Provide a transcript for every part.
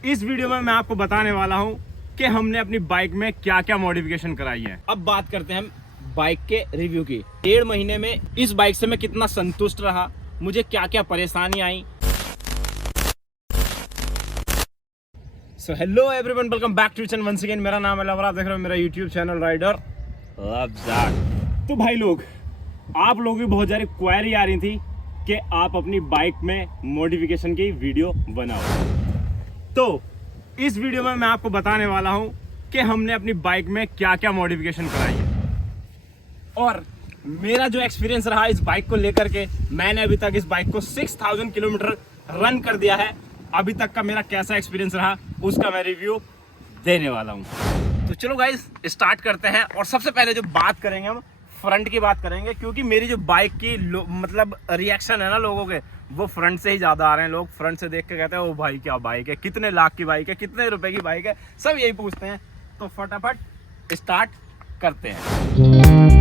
इस वीडियो में मैं आपको बताने वाला हूं कि हमने अपनी बाइक में क्या क्या मॉडिफिकेशन कराई है। अब बात करते हैं हम बाइक के रिव्यू की। 1.5 महीने में इस बाइक से मैं कितना संतुष्ट रहा, मुझे क्या क्या परेशानी आई। So hello everyone, welcome back to channel once again. मेरा नाम है लवरा, देख रहे हो मेरा यूट्यूब चैनल राइडर लवजाक। तो भाई लोग, आप लोगों की बहुत सारी क्वेरी आ रही थी कि आप अपनी बाइक में मॉडिफिकेशन की वीडियो बनाओ। तो इस वीडियो में मैं आपको बताने वाला हूं कि हमने अपनी बाइक में क्या क्या मॉडिफिकेशन कराई है और मेरा जो एक्सपीरियंस रहा इस बाइक को लेकर के। मैंने अभी तक इस बाइक को 6000 किलोमीटर रन कर दिया है। अभी तक का मेरा कैसा एक्सपीरियंस रहा उसका मैं रिव्यू देने वाला हूं। तो चलो गाइस स्टार्ट करते हैं। और सबसे पहले जो बात करेंगे हम फ्रंट की बात करेंगे, क्योंकि मेरी जो बाइक की मतलब रिएक्शन है ना लोगों के, वो फ्रंट से ही ज़्यादा आ रहे हैं। लोग फ्रंट से देख के कहते हैं ओ भाई क्या बाइक है, कितने लाख की बाइक है, कितने रुपए की बाइक है, सब यही पूछते हैं। तो फटाफट स्टार्ट करते हैं।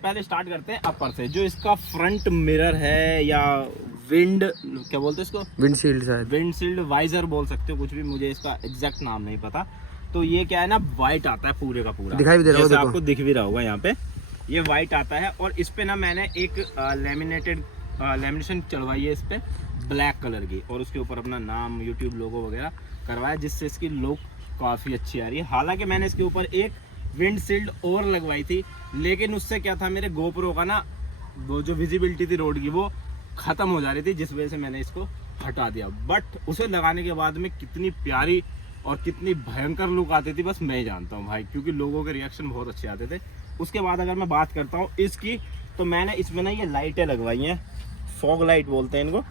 पहले स्टार्ट करते हैं अपर से। जो इसका फ्रंट मिरर है या विंड क्या बोलते हैं इसको, विंडशील्ड, शायद विंडशील्ड वाइजर बोल सकते हो, कुछ भी, मुझे इसका एग्जैक्ट नाम नहीं पता। तो ये क्या है ना, वाइट आता है पूरे का पूरा, दिखाई भी दे रहा होगा, आपको दिख भी रहा होगा यहाँ पे, ये वाइट आता है। और इस पे ना मैंने एक लैमिनेशन चढ़वाई है इस पे ब्लैक कलर की, और उसके ऊपर अपना नाम, यूट्यूब लोगो वगैरह करवाया, जिससे इसकी लुक काफ़ी अच्छी आ रही है। हालांकि मैंने इसके ऊपर एक विंडशील्ड और लगवाई थी, लेकिन उससे क्या था, मेरे गोप्रो का ना वो जो विजिबिलिटी थी रोड की वो ख़त्म हो जा रही थी, जिस वजह से मैंने इसको हटा दिया। बट उसे लगाने के बाद में कितनी प्यारी और कितनी भयंकर लुक आती थी बस मैं ही जानता हूँ भाई, क्योंकि लोगों के रिएक्शन बहुत अच्छे आते थे। उसके बाद अगर मैं बात करता हूँ इसकी, तो मैंने इसमें ना ये लाइटें लगवाई हैं, फॉग लाइट बोलते हैं इनको।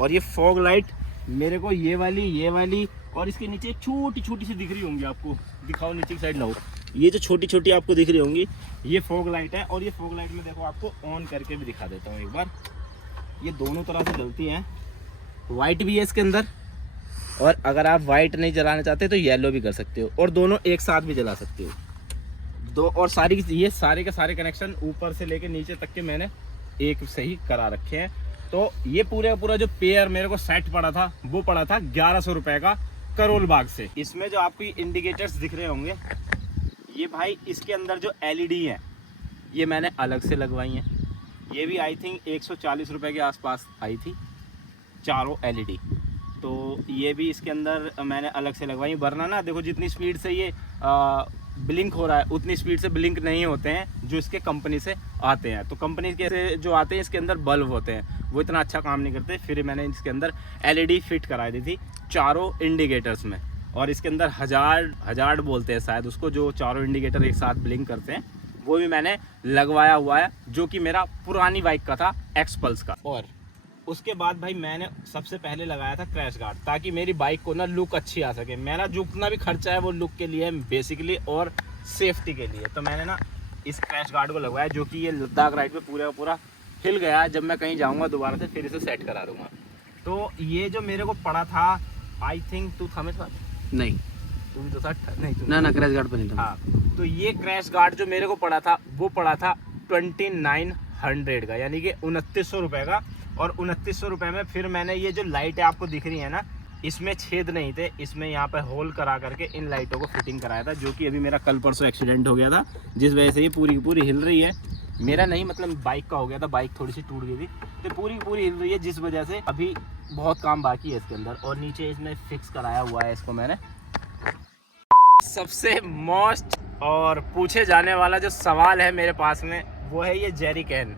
और ये फॉग लाइट मेरे को ये वाली और इसके नीचे छोटी छोटी सी दिख रही होंगी आपको, दिखाओ नीचे की साइड लाओ, ये जो छोटी छोटी आपको दिख रही होंगी ये फॉग लाइट है। और ये फॉग लाइट में देखो आपको ऑन करके भी दिखा देता हूँ एक बार। ये दोनों तरह से जलती हैं, वाइट भी है इसके अंदर, और अगर आप वाइट नहीं जलाना चाहते तो येलो भी कर सकते हो, और दोनों एक साथ भी जला सकते हो दो। और ये सारे के सारे कनेक्शन ऊपर से लेके नीचे तक के मैंने एक सही करा रखे हैं। तो ये पूरा जो पेयर मेरे को सेट पड़ा था वो पड़ा था 1100 रुपये का करोल बाग से। इसमें जो आपको इंडिकेटर्स दिख रहे होंगे, ये भाई इसके अंदर जो एलईडी है ये मैंने अलग से लगवाई हैं। ये भी आई थिंक 140 रुपये के आसपास आई थी चारों एलईडी। तो ये भी इसके अंदर मैंने अलग से लगवाई, वरना ना देखो जितनी स्पीड से ये ब्लिंक हो रहा है उतनी स्पीड से ब्लिंक नहीं होते हैं जो इसके कंपनी से आते हैं। तो कंपनी के से जो आते हैं इसके अंदर बल्ब होते हैं, वो इतना अच्छा काम नहीं करते। फिर मैंने इसके अंदर एलईडी फिट करा दी थी चारों इंडिकेटर्स में, और इसके अंदर हजार्ड बोलते हैं शायद उसको, जो चारों इंडिकेटर एक साथ ब्लिंक करते हैं, वो भी मैंने लगवाया हुआ है, जो कि मेरा पुरानी बाइक का था एक्सपल्स का। और उसके बाद भाई मैंने सबसे पहले लगाया था क्रैश गार्ड, ताकि मेरी बाइक को ना लुक अच्छी आ सके। मेरा जितना भी खर्चा है वो लुक के लिए बेसिकली और सेफ्टी के लिए। तो मैंने ना इस क्रैश गार्ड को लगवाया, जो कि ये लद्दाख राइड पे पूरा पूरा हिल गया है। जब मैं कहीं जाऊँगा दोबारा से फिर इसे सेट करा दूँगा। तो ये जो मेरे को पड़ा था आई थिंक तू था मेरे साथ, नहीं, तू भी तो था नहीं, ना क्रैश गार्ड पर नहीं था। हाँ, तो ये क्रैश गार्ड जो मेरे को पड़ा था वो पड़ा था 2900 का, यानी कि 2900 रुपये का। और 2900 रुपये में फिर मैंने ये जो लाइटें आपको दिख रही है ना, इसमें छेद नहीं थे, इसमें यहाँ पे होल करा करके इन लाइटों को फिटिंग कराया था, जो कि अभी मेरा कल परसों एक्सीडेंट हो गया था, जिस वजह से ये पूरी की पूरी हिल रही है। मेरा नहीं, मतलब बाइक का हो गया था, बाइक थोड़ी सी टूट गई थी, तो पूरी की पूरी हिल रही है, जिस वजह से अभी बहुत काम बाकी है इसके अंदर। और नीचे इसमें फिक्स कराया हुआ है इसको मैंने। सबसे मोस्ट और पूछे जाने वाला जो सवाल है मेरे पास में वो है ये जेरी कैन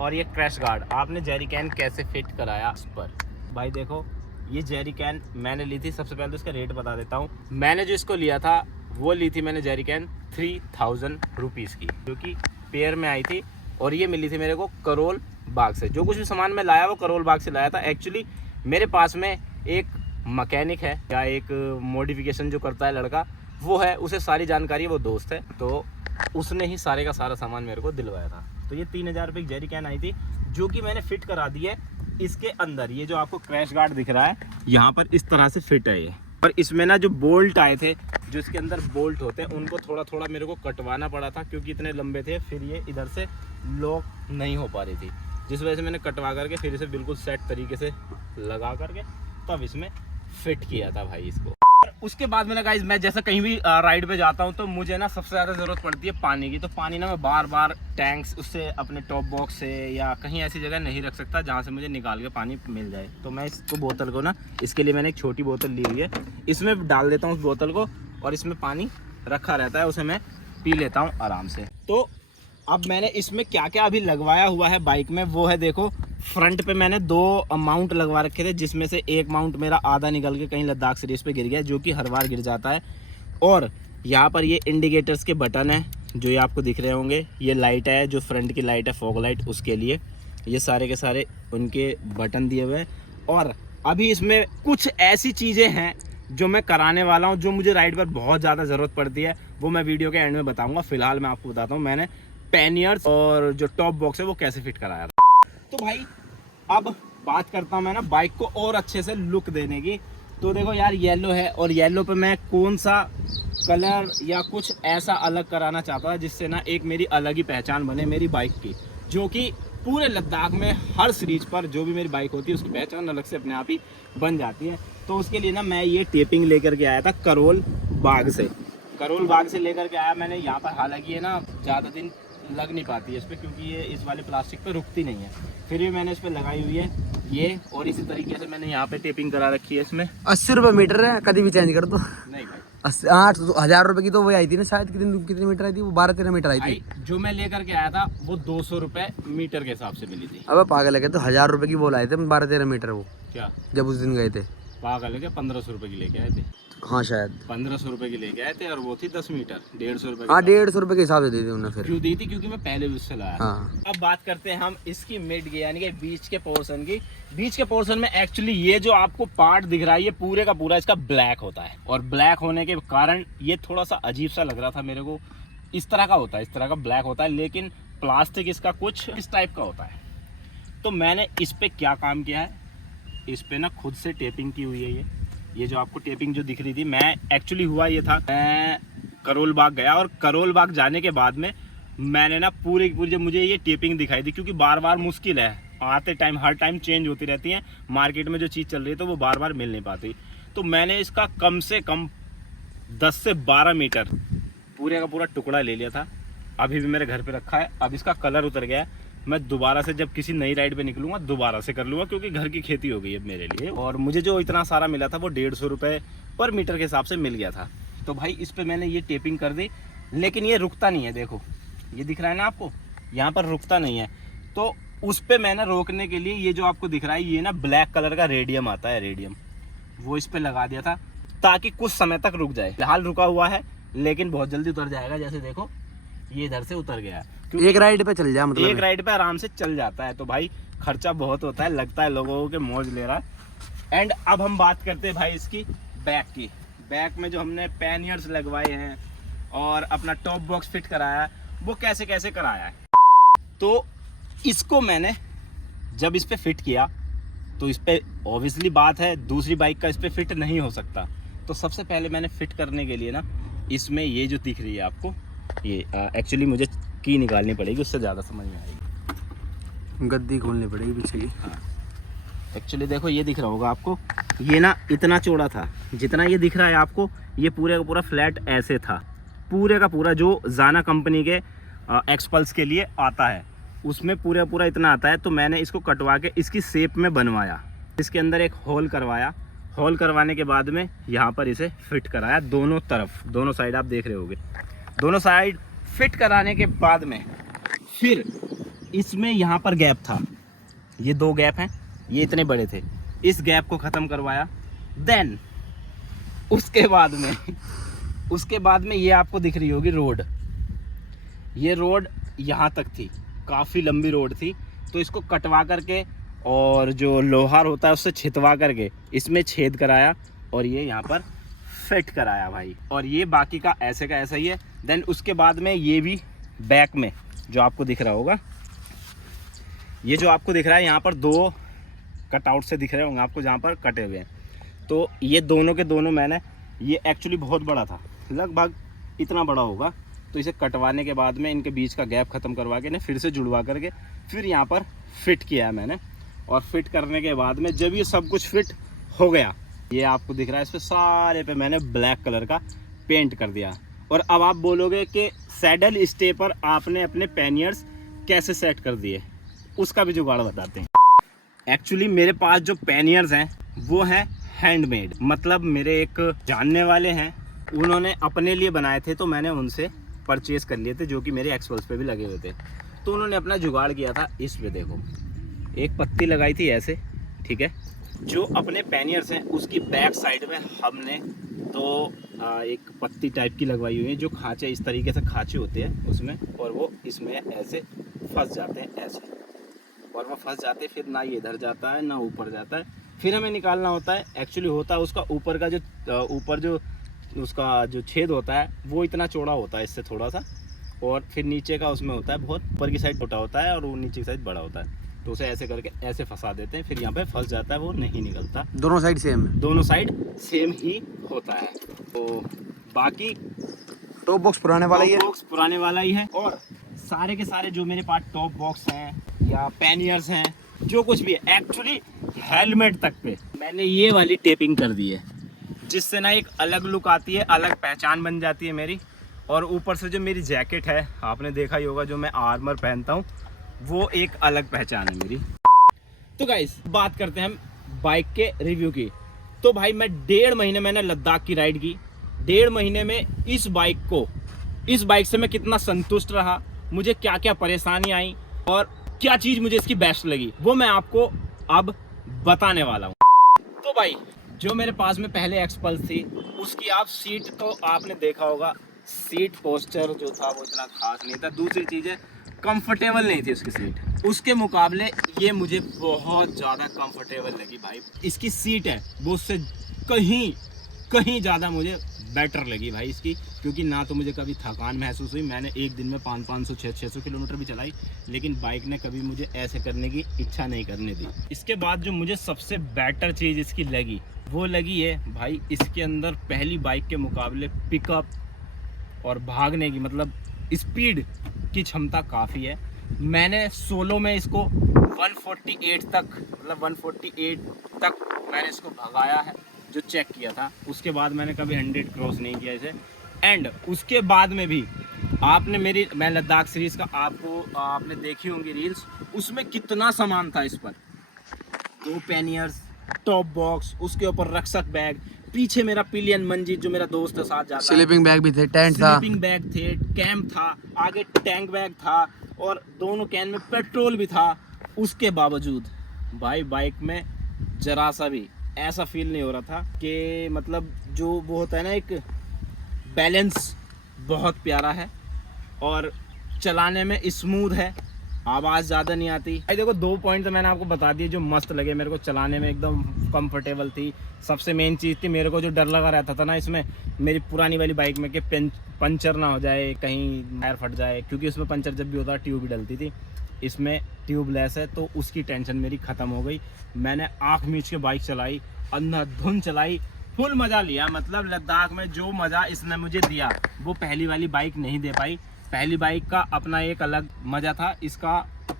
और ये क्रैश गार्ड, आपने जेरी कैन कैसे फिट कराया उस पर। भाई देखो, ये जेरी कैन मैंने ली थी, सबसे पहले तो इसका रेट बता देता हूँ। मैंने जो इसको लिया था वो ली थी मैंने जेरी कैन 3000 रुपीज़ की, जो कि पेयर में आई थी, और ये मिली थी मेरे को करोल बाग से। जो कुछ भी सामान मैं लाया वो करोल बाग से लाया था। एक्चुअली मेरे पास में एक मकैनिक है या एक मॉडिफिकेशन जो करता है लड़का, वो है, उसे सारी जानकारी है, वो दोस्त है, तो उसने ही सारे का सारा सामान मेरे को दिलवाया था। तो ये 3000 रुपये की जेरी कैन आई थी, जो कि मैंने फिट करा दी है इसके अंदर। ये जो आपको क्रैश गार्ड दिख रहा है यहाँ पर इस तरह से फिट है ये। पर इसमें ना जो बोल्ट आए थे, जो इसके अंदर बोल्ट होते हैं, उनको थोड़ा थोड़ा मेरे को कटवाना पड़ा था क्योंकि इतने लंबे थे, फिर ये इधर से लॉक नहीं हो पा रही थी, जिस वजह से मैंने कटवा करके फिर इसे बिल्कुल सेट तरीके से लगा करके तब इसमें फिट किया था भाई इसको। उसके बाद मैंने गाइस, मैं जैसा कहीं भी राइड पे जाता हूँ तो मुझे ना सबसे ज़्यादा ज़रूरत पड़ती है पानी की। तो पानी ना मैं बार बार टैंक्स उससे अपने टॉप बॉक्स से या कहीं ऐसी जगह नहीं रख सकता जहाँ से मुझे निकाल के पानी मिल जाए। तो मैं इसको बोतल को ना, इसके लिए मैंने एक छोटी बोतल ली हुई है, इसमें डाल देता हूँ उस बोतल को और इसमें पानी रखा रहता है, उसे मैं पी लेता हूँ आराम से। तो अब मैंने इसमें क्या क्या अभी लगवाया हुआ है बाइक में, वो है देखो, फ्रंट पे मैंने 2 माउंट लगवा रखे थे, जिसमें से एक माउंट मेरा आधा निकल के कहीं लद्दाख सीरीज पे गिर गया, जो कि हर बार गिर जाता है। और यहाँ पर ये इंडिकेटर्स के बटन है जो ये आपको दिख रहे होंगे, ये लाइट है जो फ्रंट की लाइट है, फॉग लाइट, उसके लिए ये सारे के सारे उनके बटन दिए हुए हैं। और अभी इसमें कुछ ऐसी चीज़ें हैं जो मैं कराने वाला हूँ, जो मुझे राइड पर बहुत ज़्यादा ज़रूरत पड़ती है, वो मैं वीडियो के एंड में बताऊँगा। फिलहाल मैं आपको बताता हूँ मैंने पैनियर्स और जो टॉप बॉक्स है वो कैसे फिट कराया था। तो भाई अब बात करता हूँ मैं ना बाइक को और अच्छे से लुक देने की। तो देखो यार, येलो है और येलो पे मैं कौन सा कलर या कुछ ऐसा अलग कराना चाहता था जिससे ना एक मेरी अलग ही पहचान बने मेरी बाइक की, जो कि पूरे लद्दाख में हर सीरीज पर जो भी मेरी बाइक होती है उसकी पहचान अलग से अपने आप ही बन जाती है। तो उसके लिए ना मैं ये टेपिंग लेकर के आया था करोल बाग से। करोल बाग से लेकर के आया मैंने यहाँ पर। हालांकि ये ना ज़्यादा दिन लग नहीं पाती है इस पर, क्योंकि ये इस वाले प्लास्टिक पे रुकती नहीं है, फिर भी मैंने इस पर लगाई हुई है ये। और इसी तरीके से मैंने यहाँ पे टेपिंग करा रखी है इसमें। 80 रुपये मीटर है, कभी भी चेंज कर दो। नहीं भाई, 8,000 रुपये की तो वो आई थी ना शायद, कितनी मीटर आई थी वो? 12-13 मीटर आई थी। जो मैं लेकर के आया था वो 200 रुपये मीटर के हिसाब से मिली थी। अब पागल है, तो 1000 रुपये की बोल आए थे 12-13 मीटर वो, क्या जब उस दिन गए थे। पागल है क्या? 1500 रुपये की लेके आए थे। हाँ शायद 1500 रुपये की लेके आए थे और वो थी 10 मीटर, 150 रुपये। हाँ 150 रुपये के हिसाब से दी थी उन्होंने। फिर क्यों दी थी? क्योंकि मैं पहले भी उससे लाया। हाँ। अब बात करते हैं हम इसकी मिड की, यानी कि बीच के पोर्शन की। बीच के पोर्शन में एक्चुअली ये जो आपको पार्ट दिख रहा है ये पूरे का पूरा इसका ब्लैक होता है, और ब्लैक होने के कारण ये थोड़ा सा अजीब सा लग रहा था मेरे को। इस तरह का होता है, इस तरह का ब्लैक होता है, लेकिन प्लास्टिक इसका कुछ इस टाइप का होता है। तो मैंने इस पे क्या काम किया है, इस पे ना खुद से टेपिंग की हुई है। ये जो आपको टेपिंग जो दिख रही थी, मैं एक्चुअली हुआ ये था, मैं करोल बाग गया और करोल बाग जाने के बाद में मैंने ना पूरी जब मुझे ये टेपिंग दिखाई दी, क्योंकि बार बार मुश्किल है, आते टाइम हर टाइम चेंज होती रहती है मार्केट में जो चीज़ चल रही है, तो वो बार बार मिल नहीं पाती। तो मैंने इसका कम से कम 10 से 12 मीटर पूरे का पूरा टुकड़ा ले लिया था। अभी भी मेरे घर पे रखा है। अब इसका कलर उतर गया है, मैं दोबारा से जब किसी नई राइड पे निकलूंगा दोबारा से कर लूँगा, क्योंकि घर की खेती हो गई है मेरे लिए। और मुझे जो इतना सारा मिला था वो 150 रुपये पर मीटर के हिसाब से मिल गया था। तो भाई इस पर मैंने ये टेपिंग कर दी, लेकिन ये रुकता नहीं है। देखो ये दिख रहा है ना आपको, यहाँ पर रुकता नहीं है। तो उस पर मैंने रोकने के लिए ये जो आपको दिख रहा है, ये ना ब्लैक कलर का रेडियम आता है, रेडियम, वो इस पर लगा दिया था ताकि कुछ समय तक रुक जाए। फिलहाल रुका हुआ है, लेकिन बहुत जल्दी उतर जाएगा। जैसे देखो ये इधर से उतर गया, एक राइड पे चल जाए, मतलब एक राइड पे आराम से चल जाता है। तो भाई खर्चा बहुत होता है, लगता है लोगों के मौज ले रहा है। एंड अब हम बात करते हैं भाई इसकी बैक की। बैक में जो हमने पैनियर्स लगवाए हैं और अपना टॉप बॉक्स फिट कराया है, वो कैसे कैसे कराया है। तो इसको मैंने जब इस पे फिट किया तो इस पे ऑब्वियसली बात है दूसरी बाइक का इस पे फिट नहीं हो सकता। तो सबसे पहले मैंने फिट करने के लिए ना इसमें ये जो दिख रही है आपको, ये एक्चुअली मुझे की निकालनी पड़ेगी, उससे ज़्यादा समझ में आएगी। गद्दी खोलनी पड़ेगी पीछे की। हाँ एक्चुअली देखो ये दिख रहा होगा आपको, ये ना इतना चौड़ा था, जितना ये दिख रहा है आपको, ये पूरे का पूरा फ्लैट ऐसे था। पूरे का पूरा जो जाना कंपनी के एक्सपल्स के लिए आता है उसमें पूरा पूरा इतना आता है। तो मैंने इसको कटवा के इसकी शेप में बनवाया, इसके अंदर एक होल करवाया। होल करवाने के बाद में यहाँ पर इसे फिट कराया दोनों तरफ, दोनों साइड आप देख रहे होगे। दोनों साइड फिट कराने के बाद में फिर इसमें यहाँ पर गैप था, ये 2 गैप हैं, ये इतने बड़े थे, इस गैप को ख़त्म करवाया। देन उसके बाद में ये आपको दिख रही होगी रोड, ये रोड यहाँ तक थी, काफ़ी लंबी रोड थी। तो इसको कटवा करके और जो लोहार होता है उससे छितवा करके इसमें छेद कराया और ये यहाँ पर फिट कराया भाई। और ये बाकी का ऐसा ही है। देन उसके बाद में ये भी बैक में जो आपको दिख रहा होगा, ये जो आपको दिख रहा है यहाँ पर 2 कटआउट से दिख रहे होंगे आपको जहाँ पर कटे हुए हैं। तो ये दोनों के दोनों मैंने, ये एक्चुअली बहुत बड़ा था, लगभग इतना बड़ा होगा। तो इसे कटवाने के बाद में इनके बीच का गैप ख़त्म करवा के फिर से जुड़वा करके फिर यहाँ पर फिट किया है मैंने। और फिट करने के बाद में जब ये सब कुछ फिट हो गया, ये आपको दिख रहा है, इस पर सारे पे मैंने ब्लैक कलर का पेंट कर दिया। और अब आप बोलोगे कि सैडल स्टे पर आपने अपने पैनियर्स कैसे सेट कर दिए, उसका भी जुगाड़ बताते हैं। एक्चुअली मेरे पास जो पैनियर्स हैं वो हैं हैंडमेड, मतलब मेरे एक जानने वाले हैं, उन्होंने अपने लिए बनाए थे, तो मैंने उनसे परचेज़ कर लिए थे, जो कि मेरे एक्सपल्स पे भी लगे हुए थे। तो उन्होंने अपना जुगाड़ किया था। इस पे देखो एक पत्ती लगाई थी ऐसे, ठीक है। जो अपने पैनियर्स हैं उसकी बैक साइड में हमने तो एक पत्ती टाइप की लगवाई हुई है, जो खांचे, इस तरीके से खांचे होते हैं उसमें, और वो इसमें ऐसे फंस जाते हैं ऐसे, और वो फंस जाते हैं, फिर ना ये इधर जाता है ना ऊपर जाता है, फिर हमें निकालना होता है। एक्चुअली होता है उसका ऊपर का जो उसका जो छेद होता है वो इतना चौड़ा होता है इससे थोड़ा सा, और फिर नीचे का उसमें होता है बहुत, ऊपर की साइड छोटा होता है और वो नीचे की साइड बड़ा होता है। तो उसे ऐसे करके ऐसे फंसा देते हैं, फिर यहाँ पे फंस जाता है, वो नहीं निकलता। दोनों साइड सेम है? दोनों साइड सेम ही होता है। तो बाकी टॉप बॉक्स पुराने वाला ही है? बॉक्स पुराने वाला ही है, और सारे के सारे जो मेरे पास टॉप बॉक्स हैं या पैनियर्स हैं, जो कुछ भी है, एक्चुअली हेलमेट तक पे मैंने ये वाली टेपिंग कर दी है, जिससे ना एक अलग लुक आती है, अलग पहचान बन जाती है मेरी। और ऊपर से जो मेरी जैकेट है, आपने देखा ही होगा, जो मैं आर्मर पहनता हूँ, वो एक अलग पहचान है मेरी। तो गाइस बात करते हैं हम बाइक के रिव्यू की। तो भाई मैं 1.5 महीने मैंने लद्दाख की राइड की। 1.5 महीने में इस बाइक से मैं कितना संतुष्ट रहा, मुझे क्या क्या परेशानी आई और क्या चीज़ मुझे इसकी बेस्ट लगी, वो मैं आपको अब बताने वाला हूँ। तो भाई जो मेरे पास में पहले एक्सपल्स थी, उसकी आप सीट तो आपने देखा होगा, सीट पोस्चर जो था वो इतना खास नहीं था। दूसरी चीज़ है, कंफर्टेबल नहीं थी उसकी सीट। उसके मुकाबले ये मुझे बहुत ज़्यादा कंफर्टेबल लगी भाई। इसकी सीट है वो उससे कहीं ज़्यादा मुझे बेटर लगी भाई इसकी, क्योंकि ना तो मुझे कभी थकान महसूस हुई। मैंने एक दिन में 500 600 किलोमीटर भी चलाई, लेकिन बाइक ने कभी मुझे ऐसे करने की इच्छा नहीं करने दी। इसके बाद जो मुझे सबसे बेटर चीज़ इसकी लगी, वो लगी है भाई, इसके अंदर पहली बाइक के मुकाबले पिकअप और भागने की, मतलब स्पीड की क्षमता काफ़ी है। मैंने सोलो में इसको 148 तक, मतलब 148 तक मैंने इसको भगाया है, जो चेक किया था। उसके बाद मैंने कभी 100 क्रॉस नहीं किया इसे। एंड उसके बाद में भी आपने मैं लद्दाख सीरीज़ का आपने देखी होंगी रील्स, उसमें कितना सामान था इस पर। 2 पैनियर्स, टॉप बॉक्स, उसके ऊपर रक्षक बैग, पीछे मेरा पिलियन मंजीत जो मेरा दोस्त साथ जाता है, स्लीपिंग बैग भी थे, टेंट था, स्लीपिंग बैग थे, कैंप था, आगे टैंक बैग था, और दोनों कैन में पेट्रोल भी था। उसके बावजूद भाई बाइक में जरा सा भी ऐसा फील नहीं हो रहा था कि, मतलब जो वो होता है ना, एक बैलेंस बहुत प्यारा है और चलाने में स्मूथ है, आवाज़ ज़्यादा नहीं आती। भाई देखो 2 पॉइंट तो मैंने आपको बता दिए जो मस्त लगे मेरे को, चलाने में एकदम कंफर्टेबल थी। सबसे मेन चीज़ थी, मेरे को जो डर लगा रहता था ना इसमें, मेरी पुरानी वाली बाइक में, कि पंचर ना हो जाए, कहीं टायर फट जाए, क्योंकि उसमें पंचर जब भी होता ट्यूब ही डलती थी। इसमें ट्यूबलेस है, तो उसकी टेंशन मेरी ख़त्म हो गई। मैंने आँख मीच के बाइक चलाई, अंधाधुंध चलाई, फुल मज़ा लिया। मतलब लद्दाख में जो मज़ा इसने मुझे दिया वो पहली वाली बाइक नहीं दे पाई। पहली बाइक का अपना एक अलग मज़ा था, इसका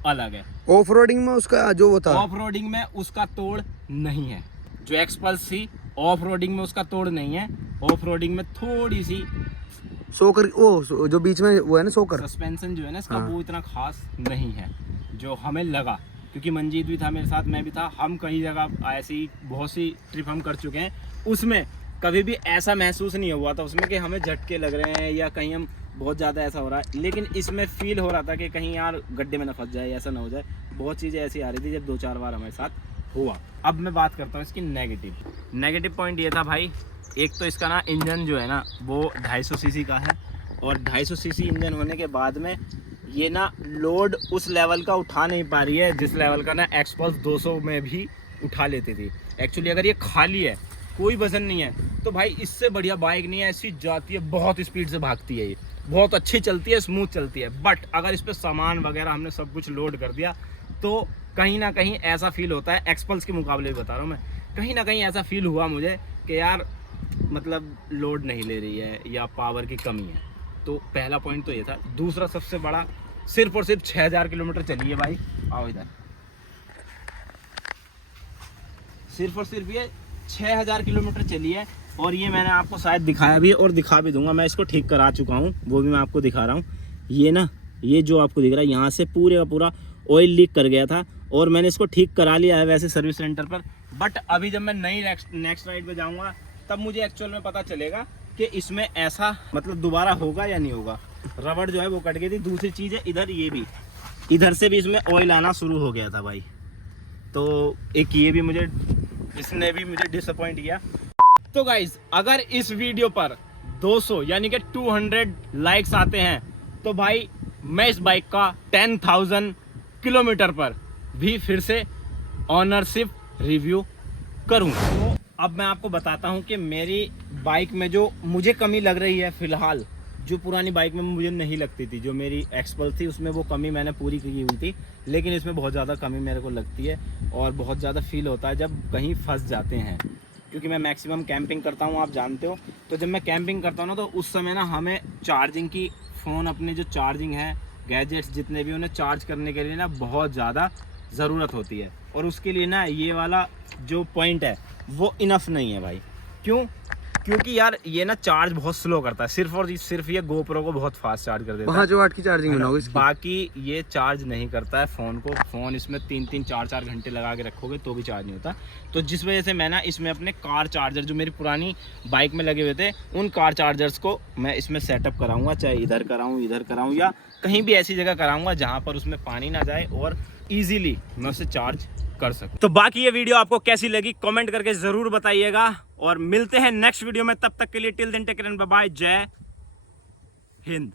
अलग है। ऑफ रोडिंग में उसका जो वो था, ऑफ रोडिंग में उसका तोड़ नहीं है। जो एक्सपल्स थी ऑफ रोडिंग में उसका तोड़ नहीं है। ऑफ रोडिंग में थोड़ी सी सोकर, वो जो बीच में वो है ना सोकर, सस्पेंशन जो है ना इसका, हाँ। वो इतना खास नहीं है जो हमें लगा, क्योंकि मंजीत भी था मेरे साथ, मैं भी था। हम कई जगह ऐसी बहुत सी ट्रिप हम कर चुके हैं, उसमें कभी भी ऐसा महसूस नहीं हुआ था उसमें कि हमें झटके लग रहे हैं या कहीं हम बहुत ज़्यादा ऐसा हो रहा है। लेकिन इसमें फील हो रहा था कि कहीं यार गड्ढे में ना फंस जाए, ऐसा ना हो जाए। बहुत चीज़ें ऐसी आ रही थी जब 2-4 बार हमारे साथ हुआ। अब मैं बात करता हूँ इसकी नेगेटिव पॉइंट ये था भाई, एक तो इसका ना इंजन जो है ना वो 250 सीसी का है, और 250 सीसी इंजन होने के बाद में ये ना लोड उस लेवल का उठा नहीं पा रही है जिस लेवल का ना एक्सपल्स 200 में भी उठा लेती थी। एक्चुअली अगर ये खाली है, कोई वजन नहीं है, तो भाई इससे बढ़िया बाइक नहीं है, ऐसी जाती है, बहुत स्पीड से भागती है ये, बहुत अच्छी चलती है, स्मूथ चलती है। बट अगर इस पर सामान वगैरह हमने सब कुछ लोड कर दिया तो कहीं ना कहीं ऐसा फील होता है, एक्सपल्स के मुकाबले भी बता रहा हूँ मैं, कहीं ना कहीं ऐसा फील हुआ मुझे कि यार मतलब लोड नहीं ले रही है या पावर की कमी है। तो पहला पॉइंट तो ये था। दूसरा सबसे बड़ा, सिर्फ और सिर्फ 6000 किलोमीटर चली है भाई। आओ इधर, सिर्फ और सिर्फ ये 6000 किलोमीटर चली है। और ये मैंने आपको शायद दिखाया भी है और दिखा भी दूंगा, मैं इसको ठीक करा चुका हूँ, वो भी मैं आपको दिखा रहा हूँ। ये ना, ये जो आपको दिख रहा है यहाँ से पूरे का पूरा ऑयल लीक कर गया था और मैंने इसको ठीक करा लिया है वैसे सर्विस सेंटर पर। बट अभी जब मैं नई नेक्स्ट राइड पे जाऊँगा तब मुझे एक्चुअल में पता चलेगा कि इसमें ऐसा मतलब दोबारा होगा या नहीं होगा। रबड़ जो है वो कट गई थी। दूसरी चीज़ है इधर, ये भी इधर से भी इसमें ऑयल आना शुरू हो गया था भाई। तो एक ये भी मुझे, इसने भी मुझे डिसअपॉइंट किया। तो गाइज अगर इस वीडियो पर 200 यानी कि 200 लाइक्स आते हैं तो भाई मैं इस बाइक का 10,000 किलोमीटर पर भी फिर से ऑनरशिप रिव्यू करूँगा। तो अब मैं आपको बताता हूँ कि मेरी बाइक में जो मुझे कमी लग रही है फ़िलहाल, जो पुरानी बाइक में मुझे नहीं लगती थी, जो मेरी एक्सपल्स थी उसमें वो कमी मैंने पूरी की हुई थी, लेकिन इसमें बहुत ज़्यादा कमी मेरे को लगती है और बहुत ज़्यादा फील होता है जब कहीं फंस जाते हैं। क्योंकि मैं मैक्सिमम कैंपिंग करता हूँ, आप जानते हो। तो जब मैं कैंपिंग करता हूँ ना तो उस समय ना हमें चार्जिंग की, फ़ोन अपने जो चार्जिंग है, गैजेट्स जितने भी उन्हें चार्ज करने के लिए ना बहुत ज़्यादा ज़रूरत होती है। और उसके लिए ना ये वाला जो पॉइंट है वो इनफ नहीं है भाई। क्यों? क्योंकि यार ये ना चार्ज बहुत स्लो करता है, सिर्फ और सिर्फ ये गोप्रो को बहुत फास्ट चार्ज कर देता है। 5 वाट की चार्जिंग बनाओगे इसकी? बाकी ये चार्ज नहीं करता है फ़ोन को। फ़ोन इसमें 3-3 4-4 घंटे लगा के रखोगे तो भी चार्ज नहीं होता। तो जिस वजह से मैं ना इसमें अपने कार चार्जर जो मेरी पुरानी बाइक में लगे हुए थे उन कार चार्जर्स को मैं इसमें सेटअप कराऊंगा, चाहे इधर कराऊँ या कहीं भी ऐसी जगह कराऊंगा जहाँ पर उसमें पानी ना जाए और ईजिली मैं उसे चार्ज कर सकूं। तो बाकी ये वीडियो आपको कैसी लगी कमेंट करके जरूर बताइएगा और मिलते हैं नेक्स्ट वीडियो में। तब तक के लिए till then take care and bye bye. जय हिंद।